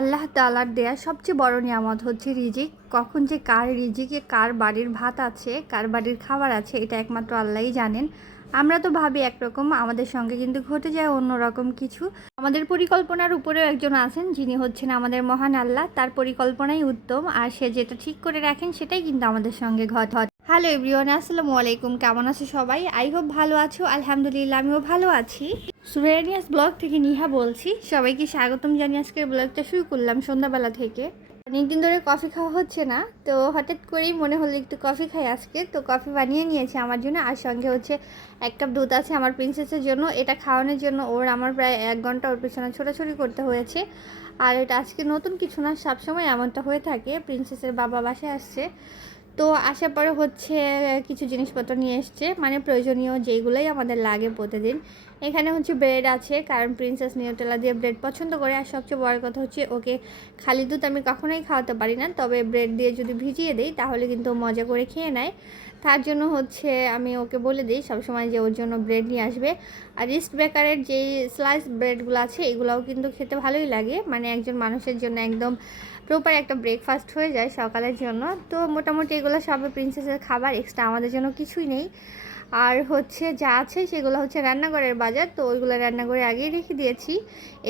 আল্লাহ তাআলার দেয়া সবচেয়ে বড় নিয়ামত হচ্ছে রিজিক। কখন যে কার রিজিকে কার বাড়ির ভাত আছে, কার বাড়ির খাবার আছে, এটা একমাত্র আল্লাহই জানেন। আমরা তো ভাবি একরকম, আমাদের সঙ্গে কিন্তু ঘটে যায় অন্যরকম কিছু। আমাদের পরিকল্পনার উপরেও একজন আছেন, যিনি হচ্ছেন আমাদের মহান আল্লাহ। তার পরিকল্পনাই উত্তম, আর সে যেটা ঠিক করে রাখেন সেটাই কিন্তু আমাদের সঙ্গে ঘটে। হ্যালো এভরিওয়ান, আসসালামু আলাইকুম। কেমন আছো সবাই? আই হোপ ভালো আছো। আলহামদুলিল্লাহ, আমিও ভালো আছি। সুরেনিয়াস ব্লগ থেকে নিহা বলছি। সবাইকে স্বাগতম জানিয়ে আজকের ব্লগটা শুরু করলাম সন্ধ্যাবেলা থেকে। অনেকদিন ধরে কফি খাওয়া হচ্ছে না, তো হঠাৎ করেই মনে হলো একটু কফি খাই আজকে। তো কফি বানিয়ে নিয়েছি আমার জন্য, আর সঙ্গে হচ্ছে 1 কাপ দুধ আছে আমার প্রিন্সেসের জন্য। এটা খাওয়ানোর জন্য আমার প্রায় 1 ঘন্টা ওর পেছনে ছোটাছুটি করতে হয়েছে। আর এটা আজকে নতুন কিছু না, সবসময় এমনটা হয়ে থাকে। প্রিন্সেসের বাবা বাসায় আসছে, তো আসার পরে হচ্ছে কিছু জিনিসপত্র নিয়ে এসছে, মানে প্রয়োজনীয় যেইগুলোই আমাদের লাগে প্রতিদিন। এখানে হচ্ছে ব্রেড আছে, কারণ প্রিন্সেস নিউটেলা দিয়ে ব্রেড পছন্দ করে। আর সবচেয়ে বড় কথা হচ্ছে ওকে খালি দুধ আমি কখনোই খাওয়াতে পারি না, তবে ব্রেড দিয়ে যদি ভিজিয়ে দিই তাহলে কিন্তু মজা করে খেয়ে নেয়। তার জন্য হচ্ছে আমি ওকে বলে দিই সবসময় যে ওর জন্য ব্রেড নিয়ে আসবে। আর রিস্ট বেকারের যেই স্লাইস ব্রেডগুলো আছে এগুলোও কিন্তু খেতে ভালোই লাগে, মানে একজন মানুষের জন্য একদম প্রপার একটা ব্রেকফাস্ট হয়ে যায় সকালের জন্য। তো মোটামুটি এগুলো সবে প্রিন্সেসের খাবার, এক্সট্রা আমাদের জন্য কিছুই নেই। আর হচ্ছে যা আছে সেগুলো হচ্ছে রান্নাঘরের বাজার, তো ওইগুলো রান্নাঘরে আগেই রেখে দিয়েছি,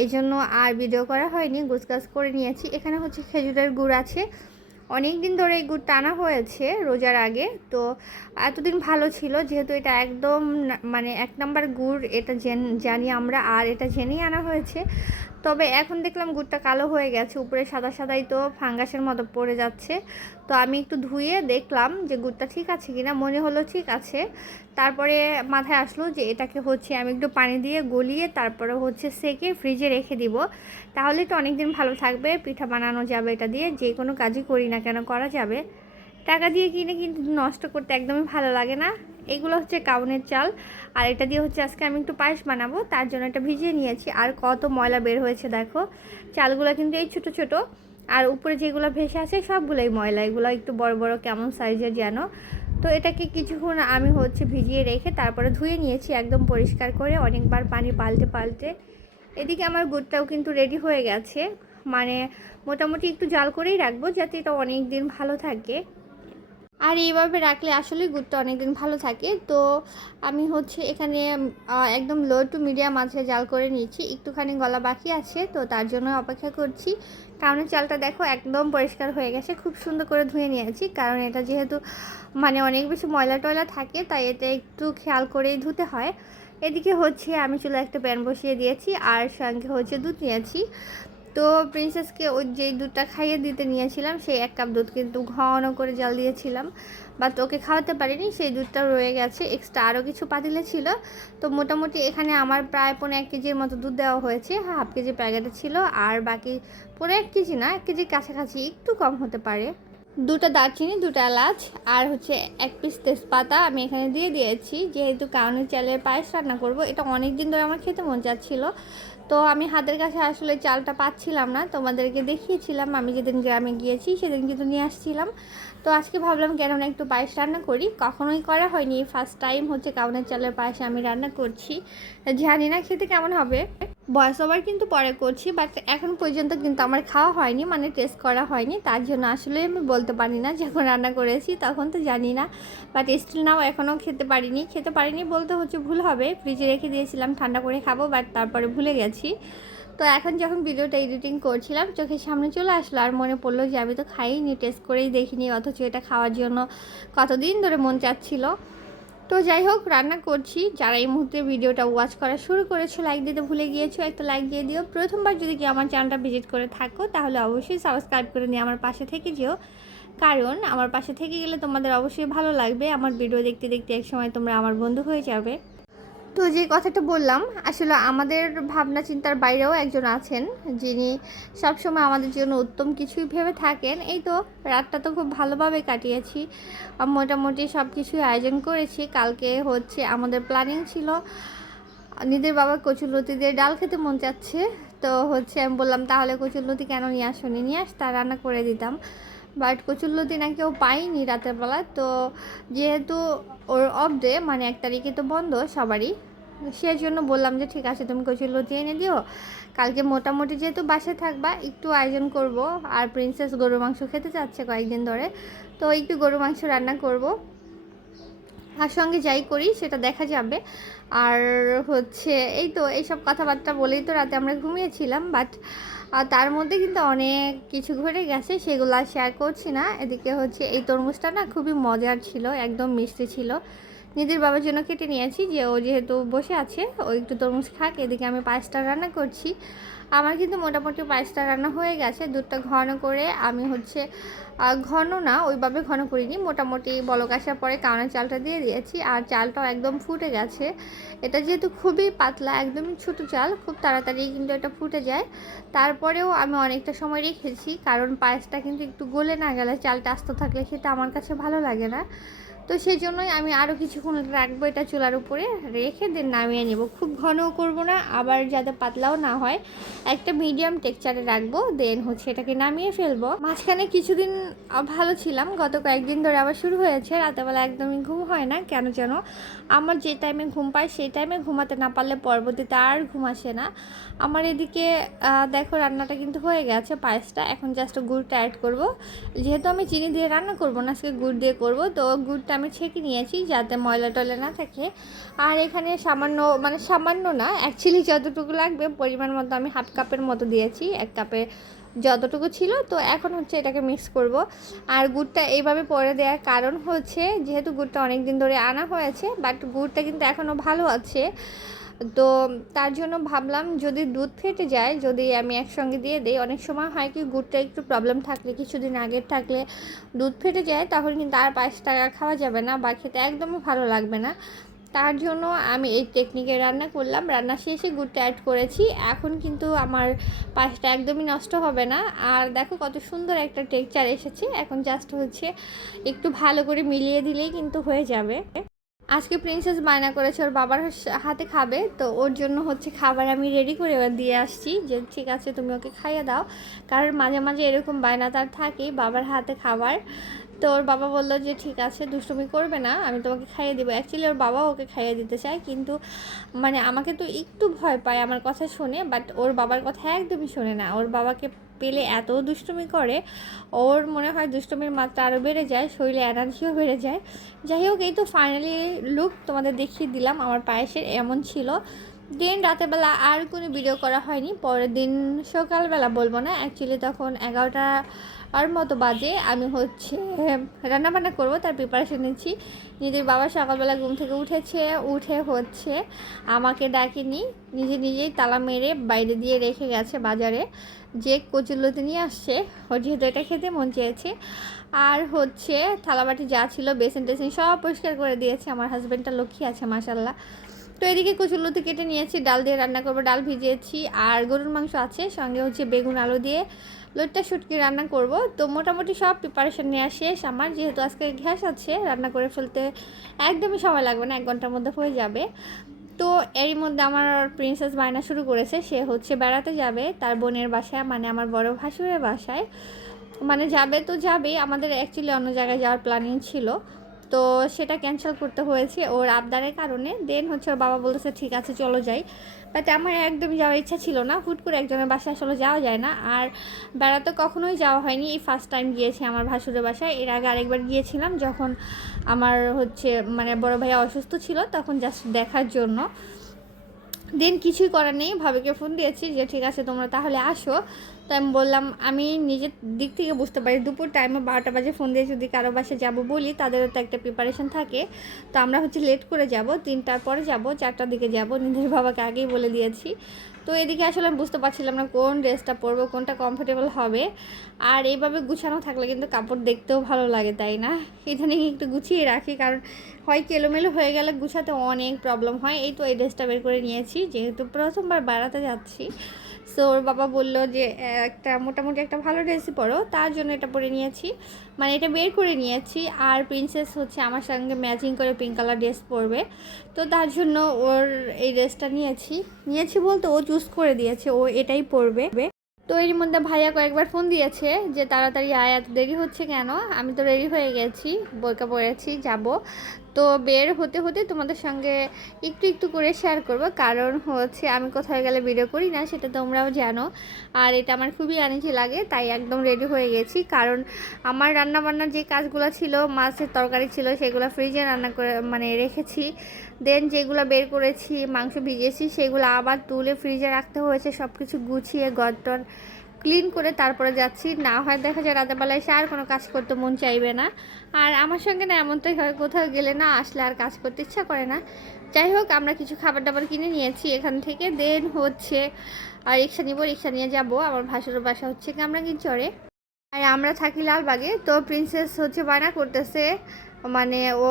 এই জন্য আর ভিডিও করা হয়নি, গোছগাছ করে নিয়েছি। এখানে হচ্ছে খেজুরের গুড় আছে, অনেক দিন ধরে এই গুড়টা আনা হয়েছে রোজার আগে। তো এতদিন ভালো ছিল, যেহেতু এটা একদম মানে 1 নাম্বার গুড়, এটা জানি আমরা, আর এটা জেনেই আনা হয়েছে। তবে এখন দেখলাম গুড়টা কালো হয়ে গেছে, উপরে সাদা সাদাই তো ফাঙ্গাসের মতো পড়ে যাচ্ছে। তো আমি একটু ধুয়ে দেখলাম যে গুড়টা ঠিক আছে কিনা, মনে হলো ঠিক আছে। তারপরে মাথায় আসলো যে এটাকে হচ্ছে আমি একটু পানি দিয়ে গলিয়ে তারপরে হচ্ছে সেকে ফ্রিজে রেখে দিব, তাহলে তো অনেক দিন ভালো থাকবে। পিঠা বানানো যাবে, এটা দিয়ে যে কোনো কাজই করি না কেন করা যাবে। টাকা দিয়ে কিনে কিন্তু নষ্ট করতে একদমই ভালো লাগে না। এগুলো হচ্ছে কাউনের চাল, আর এটা দিয়ে হচ্ছে আজকে আমি একটু পায়েস বানাবো, তার জন্য এটা ভিজিয়ে নিয়েছি। আর কত ময়লা বের হয়েছে দেখো, চালগুলো কিন্তু এই ছোট ছোট, আর উপরে যেগুলো ভেসে আছে সবগুলোই ময়লা। এগুলো একটু বড় বড় কেমন সাইজের যেন। তো এটাকে কিছুক্ষণ আমি হচ্ছে ভিজিয়ে রেখে তারপরে ধুয়ে নিয়েছি একদম পরিষ্কার করে, অনেকবার পানি পাল্টে পাল্টে। এদিকে আমার গুড়টাও কিন্তু রেডি হয়ে গেছে, মানে মোটামুটি একটু জাল করেই রাখবো যাতে এটা অনেক দিন ভালো থাকে। আর এইভাবে রাখলে আসলে গুড়টা অনেক দিন ভালো থাকে। তো আমি হচ্ছে এখানে একদম লো টু মিডিয়াম আছে জাল করে নিয়েছি, একটুখানি গলা বাকি আছে, তো তার জন্য অপেক্ষা করছি। কারণ চালটা দেখো একদম পরিষ্কার হয়ে গেছে, খুব সুন্দর করে ধুয়ে নিয়েছি, কারণ এটা যেহেতু মানে অনেক বেশি ময়লা টয়লা থাকে, তাই এটা একটু খেয়াল করেই ধুতে হয়। এদিকে হচ্ছে আমি চুলায় একটা প্যান বসিয়ে দিয়েছি, আর সঙ্গে হচ্ছে দুধ নিয়েছি। তো প্রিন্সেসকে ওই যেই দুধটা খাইয়ে দিতে নিয়েছিলাম, সেই 1 কাপ দুধ কিন্তু ঘন করে জাল দিয়েছিলাম, বাট ওকে খাওয়াতে পারিনি, সেই দুধটা রয়ে গেছে। এক্সট্রা আরও কিছু পাতিলে ছিল। তো মোটামুটি এখানে আমার প্রায় 1.5 কেজির মতো দুধ দেওয়া হয়েছে, 1/2 কেজি প্যাকেটে ছিল, আর বাকি 1.5 কেজি না, 1 কেজির কাছাকাছি, একটু কম হতে পারে। 2টা দারচিনি, 2টা এলাচ, আর হচ্ছে 1 পিস তেজপাতা আমি এখানে দিয়ে দিয়েছি, যেহেতু কাউনের চালের পায়েস রান্না করব। এটা অনেক দিন ধরে আমার খেতে মন চাচ্ছিল, তো আমি হাতের কাছে আসলে চালটা পাচ্ছিলাম না। তোমাদেরকে দেখিয়েছিলাম আমি যেদিন গ্রামে গিয়েছি সেদিন কিন্তু নিয়ে আসছিলাম। তো আজকে ভাবলাম কেন না একটু পায়েস রান্না করি, কখনোই করা হয়নি, ফার্স্ট টাইম হচ্ছে কাউনের চালের পায়েস আমি রান্না করছি। জানি না খেতে কেমন হবে, ভয়েস ওভার কিন্তু পরে করছি, বাট এখন পর্যন্ত কিন্তু আমার খাওয়া হয়নি, মানে টেস্ট করা হয়নি, তার জন্য আসলে আমি বলতে পারি না। যখন রান্না করেছি তখন তো জানি না, বাট স্টিল নাও এখনও খেতে পারিনি বলতে হচ্ছে ভুল হবে। ফ্রিজে রেখে দিয়েছিলাম ঠান্ডা করে খাবো, বাট তারপরে ভুলে গেছি। তো এখন যখন ভিডিওটা এডিটিং করছিলাম চোখের সামনে চলে আসলো, আর মনে পড়লো যে আমি তো খাইনি, টেস্ট করেই দেখিনি, অথচ এটা খাওয়ার জন্য কতদিন ধরে মন চাচ্ছিল। তো যাই হোক, রান্না করছি। যারা এই মুহূর্তে ভিডিওটা ওয়াচ করা শুরু করেছো, লাইক দিতে ভুলে গিয়েছো, একটা লাইক দিয়ে দিও। প্রথমবার যদি কেউ আমার চ্যানেলটা ভিজিট করে থাকো তাহলে অবশ্যই সাবস্ক্রাইব করে নিয়ে আমার পাশে থেকে যেও, কারণ আমার পাশে থেকে গেলে তোমাদের অবশ্যই ভালো লাগবে। আমার ভিডিও দেখতে দেখতে একসময় তোমরা আমার বন্ধু হয়ে যাবে। তো যে কথাটা বললাম, আসলে আমাদের ভাবনা চিন্তার বাইরেও একজন আছেন, যিনি সবসময় আমাদের জন্য উত্তম কিছুই ভেবে থাকেন। এই তো রাতটা তো খুব ভালোভাবে কাটিয়েছি, মোটামুটি সব কিছুই আয়োজন করেছি। কালকে হচ্ছে আমাদের প্ল্যানিং ছিল, নিদের বাবা কচুরলতি দিয়ে ডাল খেতে মন চাচ্ছে, তো হচ্ছে আমি বললাম তাহলে কচুরলতি কেন নিয়ে আসোনি, নিয়ে আসতা রান্না করে দিতাম। বাট কচুরলতি না কেউ পাইনি রাতের বেলা। তো যেহেতু ওর অফ ডে, মানে 1 তারিখে তো বন্ধ সবারই, সেজন্য বললাম যে ঠিক আছে তুমি কচুরলতি এনে দিও, কালকে মোটামুটি যেহেতু বাসায় থাকবা একটু আয়োজন করব। আর প্রিন্সেস গরু মাংস খেতে চাচ্ছে কয়েকদিন ধরে, তো একটু গরু মাংস রান্না করব। আর সঙ্গে যাই করি সেটা দেখা যাবে। আর হচ্ছে এই তো এইসব কথাবার্তা বলেই তো রাতে আমরা ঘুমিয়েছিলাম, বাট তার মধ্যে কিন্তু অনেক কিছু ঘটে গেছে, সেগুলো আর শেয়ার করছি না। এদিকে হচ্ছে এই তরমুজটা না খুবই মজার ছিল, একদম মিষ্টি ছিল। নিজের বাবার জন্য কেটে নিয়েছি, যে ও যেহেতু বসে আছে ও একটু তরমুজ খাক। এদিকে আমি পায়েসটা রান্না করছি। আমার কিন্তু মোটামুটি পায়েসটা রান্না হয়ে গেছে। দুধটা ঘন করে আমি হচ্ছে ঘন না ওইভাবে ঘন করিনি, মোটামুটি বলক আসার পরে কাওনা চালটা দিয়ে দিয়েছি। আর চালটাও একদম ফুটে গেছে। এটা যেহেতু খুবই পাতলা, একদমই ছোটো চাল, খুব তাড়াতাড়ি কিন্তু এটা ফুটে যায়। তারপরেও আমি অনেকটা সময় রেখেছি, কারণ পায়েসটা কিন্তু একটু গলে না গেলে, চালটা আস্ত থাকলে সেটা আমার কাছে ভালো লাগে না। তো সেই জন্যই আমি আরও কিছুক্ষণ রাখবো এটা চুলার উপরে, রেখে দেন নামিয়ে নেব। খুব ঘনও করব না, আবার যাতে পাতলাও না হয়, একটা মিডিয়াম টেক্সচারে রাখবো। দেন হচ্ছে এটাকে নামিয়ে ফেলবো। মাঝখানে কিছুদিন ভালো ছিলাম, গত কয়েকদিন ধরে আবার শুরু হয়েছে রাতেবেলা একদমই ঘুম হয় না কেন যেন। আমার যে টাইমে ঘুম পায় সেই টাইমে ঘুমাতে না পারলে পরবর্তীতে আর ঘুম আসে না আমার। এদিকে দেখো রান্নাটা কিন্তু হয়ে গেছে, পায়েসটা এখন জাস্ট গুড়টা অ্যাড করব। যেহেতু আমি চিনি দিয়ে রান্না করব না, আজকে গুড় দিয়ে করব, তো গুড়টা আমি ছেঁকে নিয়েছি যাতে ময়লা টয়লা না থাকে। আর এখানে সামান্য, মানে সামান্য না, অ্যাকচুয়ালি যতটুকু লাগবে পরিমাণ মতো আমি হাফ কাপের মতো দিয়েছি, 1 কাপে যতটুকু ছিল। তো এখন হচ্ছে এটাকে মিক্স করব। আর গুড়টা এইভাবে পরে দেওয়ার কারণ হচ্ছে, যেহেতু গুড়টা অনেক দিন ধরে আনা হয়েছে, বাট গুড়টা কিন্তু এখনও ভালো আছে। তো তার জন্য ভাবলাম যদি দুধ ফেটে যায়, যদি আমি একসঙ্গে দিয়ে দিই, অনেক সময় হয় কি গুড়টা একটু প্রবলেম থাকলে, কিছুদিন আগের থাকলে দুধ ফেটে যায়, তাহলে কিন্তু আর পায়েসটা খাওয়া যাবে না বা খেতে একদমই ভালো লাগবে না। তার জন্য আমি এই টেকনিকে রান্না করলাম। রান্না শেষে গুড়টা অ্যাড করেছি, এখন কিন্তু আমার পায়েসটা একদমই নষ্ট হবে না। আর দেখো কত সুন্দর একটা টেক্সচার এসেছে। এখন জাস্ট হচ্ছে একটু ভালো করে মিলিয়ে দিলেই কিন্তু হয়ে যাবে। আজকে প্রিন্সেস বায়না করেছে ওর বাবার হাতে খাবে, তো ওর জন্য হচ্ছে খাবার আমি রেডি করে দিয়ে আসছি, যে ঠিক আছে তুমি ওকে খাইয়ে দাও। কারণ মাঝে মাঝে এরকম বায়না তার থাকেই বাবার হাতে খাবার। তো ওর বাবা বললো যে ঠিক আছে দুষ্টুমি করবে না, আমি তোমাকে খাইয়ে দেবো। অ্যাকচুয়ালি ওর বাবা ওকে খাইয়ে দিতে চায়, কিন্তু মানে আমাকে তো একটু ভয় পায় আমার কথা শুনে, বাট ওর বাবার কথা একদমই শোনে না। ওর বাবাকে পেলে এত দুষ্টুমি করে, ওর মনে হয় দুষ্টুমির মাত্রা আরও বেড়ে যায়, শরীরে এনার্জিও বেড়ে যায়। যাই হোক, এই তো ফাইনালি লুক তোমাদের দেখিয়ে দিলাম আমার পায়েসের, এমন ছিল। দেন রাতেরবেলা আর কোনো ভিডিও করা হয়নি। পরের দিন সকালবেলা বলবো না, অ্যাকচুয়ালি তখন 11টা আর মতো বাজে, আমি হচ্ছে রান্নাবান্না করবো তার প্রিপারেশন নিচ্ছি। নিজের বাবা সকালবেলা ঘুম থেকে উঠেছে, উঠে হচ্ছে আমাকে ডাকেনি, নিজে নিজেই তালা মেরে বাইরে দিয়ে রেখে গেছে বাজারে, যে কচুরলতি নিয়ে আসছে, ওর যেহেতু এটা খেতে মন চেয়েছে। আর হচ্ছে থালাবাটি যা ছিল, বেসিন টেসিন সব পরিষ্কার করে দিয়েছে। আমার হাজব্যান্ডটা লক্ষ্মী আছে মাশাল্লাহ। তো এদিকে কচুরলতি কেটে নিয়েছি, ডাল দিয়ে রান্না করবো, ডাল ভিজিয়েছি। আর গরুর মাংস আছে, সঙ্গে হচ্ছে বেগুন আলু দিয়ে লইট্টা শুটকি রান্না করব। তো মোটামুটি সব প্রিপারেশন নেওয়া শেষ আমার, যেহেতু আজকে গ্যাস আছে, রান্না করে ফেলতে একদমই সময় লাগবে না, 1 ঘন্টার মধ্যে হয়ে যাবে। তো এরই মধ্যে আমার প্রিন্সেস বায়না শুরু করেছে, সে হচ্ছে বেড়াতে যাবে তার বোনের বাসায়, মানে আমার বড় ভাসুরের বাসায়। মানে যাবে তো যাবেই, আমাদের অ্যাকচুয়ালি অন্য জায়গায় যাওয়ার প্ল্যানিং ছিল, তো সেটা ক্যান্সেল করতে হয়েছে ওর আবদারের কারণে। দেন হচ্ছে ওর বাবা বলতেছে ঠিক আছে চলো যাই, বাট আমার একদমই যাওয়ার ইচ্ছা ছিল না। হুট করে একজনের বাসায় আসলে যাওয়া যায় না। আর বেড়াতে কখনোই যাওয়া হয়নি, এই ফার্স্ট টাইম গিয়েছি আমার ভাসুরের বাসায়। এর আগে আরেকবার গিয়েছিলাম যখন আমার হচ্ছে মানে বড় ভাইয়া অসুস্থ ছিল, তখন জাস্ট দেখার জন্য। দেন কিছুই করার নেই, ভাবিকে ফোন দিয়েছি যে ঠিক আছে তোমরা তাহলে আসো। তো আমি বললাম আমি নিজের দিক থেকে বুঝতে পারি, দুপুর টাইমে 12টা বাজে ফোন দিয়ে যদি কারো বাসে যাবো বলি, তাদেরও তো একটা প্রিপারেশন থাকে। তো আমরা হচ্ছে লেট করে যাব, 3টার পরে যাব, 4টার দিকে যাব, নিজের বাবাকে আগেই বলে দিয়েছি। তো এদিকে আসলে আমি বুঝতে পারছিলাম না কোন ড্রেসটা পরবো, কোনটা কমফোর্টেবল হবে। আর এইভাবে গুছানো থাকলে কিন্তু কাপড় দেখতেও ভালো লাগে, তাই না? ইদানিং একটু গুছিয়ে রাখি, কারণ হয় এলোমেলো হয়ে গেলে গুছাতে অনেক প্রবলেম হয়। এই তো এই ড্রেসটা বের করে নিয়েছি, যেহেতু প্রথমবার বেড়াতে যাচ্ছি। সো ওর বাবা বললো যে একটা মোটামুটি একটা ভালো ড্রেসই পরো, তার জন্য এটা পরে নিয়েছি, মানে এটা বের করে নিয়েছি। আর প্রিন্সেস হচ্ছে আমার সঙ্গে ম্যাচিং করে পিঙ্ক কালার ড্রেস পরবে, তো তার জন্য ওর এই ড্রেসটা নিয়েছি বলতে ও চুজ করে দিয়েছে ও এটাই পরবে। তো এর মধ্যে ভাইয়া কয়েকবার ফোন দিয়েছে যে তাড়াতাড়ি আয়, এত দেরি হচ্ছে কেন? আমি তো রেডি হয়ে গেছি, বোরকা পরেছি, যাব। তো বের হতে হতে তোমাদের সঙ্গে একটু একটু করে শেয়ার করব, কারণ হচ্ছে আমি কোথাও গেলে ভিডিও করি না, সেটা তোমরাও জানো। আর এটা আমার খুবই আনইজি লাগে, তাই একদম রেডি হয়ে গেছি। কারণ আমার রান্নাবান্নার যে কাজগুলো ছিল, মাছের তরকারি ছিল, সেগুলো ফ্রিজে রান্না করে মানে রেখেছি। দেন যেগুলো বের করেছি, মাংস ভিজিয়েছি, সেগুলো আবার তুলে ফ্রিজে রাখতে হয়েছে। সব কিছু গুছিয়ে গড়টর ক্লিন করে তারপরে যাচ্ছি। না হয় দেখা যায় রাতের বেলায় এসে আর কোনো কাজ করতে মন চাইবে না। আর আমার সঙ্গে না এমনটাই হয়, কোথাও গেলে না আসলে আর কাজ করতে ইচ্ছা করে না। যাই হোক, আমরা কিছু খাবার দাবার কিনে নিয়েছি এখান থেকে। দেন হচ্ছে আর রিক্সা নিব, রিক্সা নিয়ে যাব। আমার ভাসুরের বাসা হচ্ছে কামরাঙ্গীরচরে, আর আমরা থাকি লালবাগে। তো প্রিন্সেস হচ্ছে বায়না করতেছে, মানে ও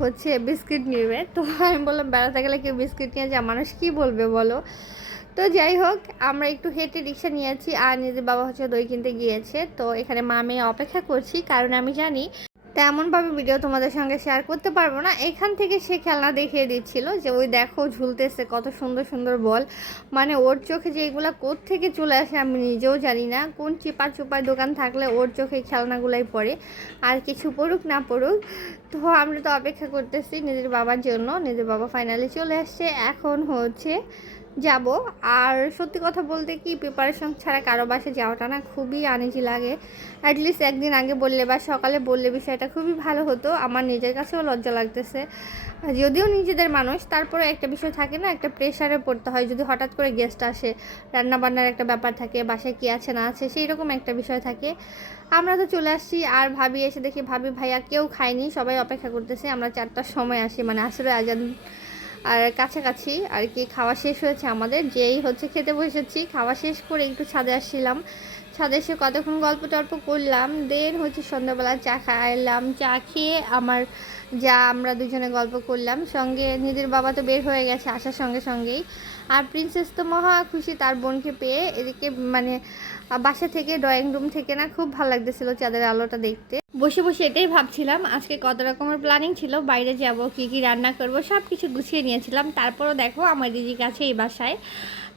হচ্ছে বিস্কিট নিবে। তো আমি বললাম বেড়াতে গেলে কেউ বিস্কিট নিয়ে যায়, মানুষ কী বলবে বলো। তো যাই হোক, আমরা একটু হেঁটে রিক্সা নিয়েছি, আর নিজের বাবা হচ্ছে দই কিনতে গিয়েছে। তো এখানে মা মেয়ে অপেক্ষা করছি, কারণ আমি জানি তেমনভাবে ভিডিও তোমাদের সঙ্গে শেয়ার করতে পারবো না। এখান থেকে সে খেলনা দেখিয়ে দিচ্ছিল যে ওই দেখো ঝুলতেছে কত সুন্দর সুন্দর বল। মানে ওর চোখে যে এগুলো কোত্থেকে চলে আসে আমি নিজেও জানি না। কোন চিপা চুপায় দোকান থাকলে ওর চোখে খেলনাগুলাই পড়ে, আর কিছু পড়ুক না পড়ুক। তো আমরা তো অপেক্ষা করতেছি নিজের বাবার জন্য। নিজের বাবা ফাইনালি চলে আসছে, এখন হচ্ছে যাব। আর সত্যি কথা বলতে কি, প্রিপারেশন ছাড়া কারো বাসে যাওয়াটা না খুবই আনইজি লাগে। অ্যাটলিস্ট একদিন আগে বললে বা সকালে বললে বিষয়টা খুবই ভালো হতো। আমার নিজের কাছেও লজ্জা লাগতেছে, যদিও নিজেদের মানুষ, তারপরে একটা বিষয় থাকে না, একটা প্রেশারে পড়তে হয় যদি হঠাৎ করে গেস্ট আসে। রান্নাবান্নার একটা ব্যাপার থাকে, বাসায় কী আছে না আছে সেই রকম একটা বিষয় থাকে। আমরা তো চলে আসছি, আর ভাবি এসে দেখি ভাবি ভাইয়া কেউ খায়নি, সবাই অপেক্ষা করতেছে। আমরা 4টার সময় আসি, মানে আসলে আজান আর কাছাকাছি আর কি। খাওয়া শেষ হয়েছে আমাদের, যেই হচ্ছে খেতে বসেছি। খাওয়া শেষ করে একটু ছাদে আসছিলাম, ছাদে এসে কতক্ষণ গল্প টল্প করলাম। দেন হচ্ছে সন্ধ্যাবেলা চা খাইলাম, চা খেয়ে আমরা দুজনে গল্প করলাম। সঙ্গে নিজের বাবা তো বের হয়ে গেছে আসার সঙ্গে সঙ্গেই। আর প্রিন্সেস তো মহা খুশি তার বোনকে পেয়ে। এদিকে মানে বাসা থেকে ড্রয়িং রুম থেকে না খুব ভালো লাগতেছিল চাঁদের আলোটা দেখতে। বসে বসে এটাই ভাবছিলাম আজকে কত রকমের প্ল্যানিং ছিল, বাইরে যাব, কি কি রান্না করব, সব কিছু গুছিয়ে নিয়েছিলাম। তারপরও দেখো আমার দিদির কাছে এই বাসায়,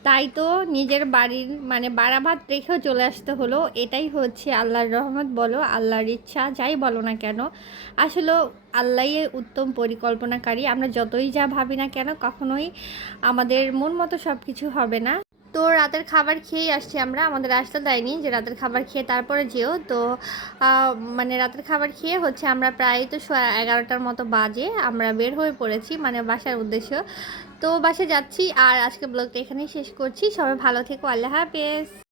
তাই তো নিজের বাড়ির মানে বাড়া ভাত রেখেও চলে আসতে হলো। এটাই হচ্ছে আল্লাহর রহমত বলো, আল্লাহর ইচ্ছা, যাই বলো না কেন। আসলে আল্লাহই উত্তম পরিকল্পনাকারী। আমরা যতই যা ভাবি না কেন, কখনোই আমাদের মন মতো সব কিছু হবে না। তো রাতের খাবার খেয়েই আসছি আমরা, আমাদের আসতে দেয়নি যে রাতের খাবার খেয়ে তারপরে যেও। তো মানে রাতের খাবার খেয়ে হচ্ছে আমরা প্রায় তো 11টার মতো বাজে আমরা বের হয়ে পড়েছি, মানে বাসার উদ্দেশ্য। তো বাসে যাচ্ছি। আর আজকে ব্লগটা এখানেই শেষ করছি। সবাই ভালো থেকো, আল্লাহ হাফেজ।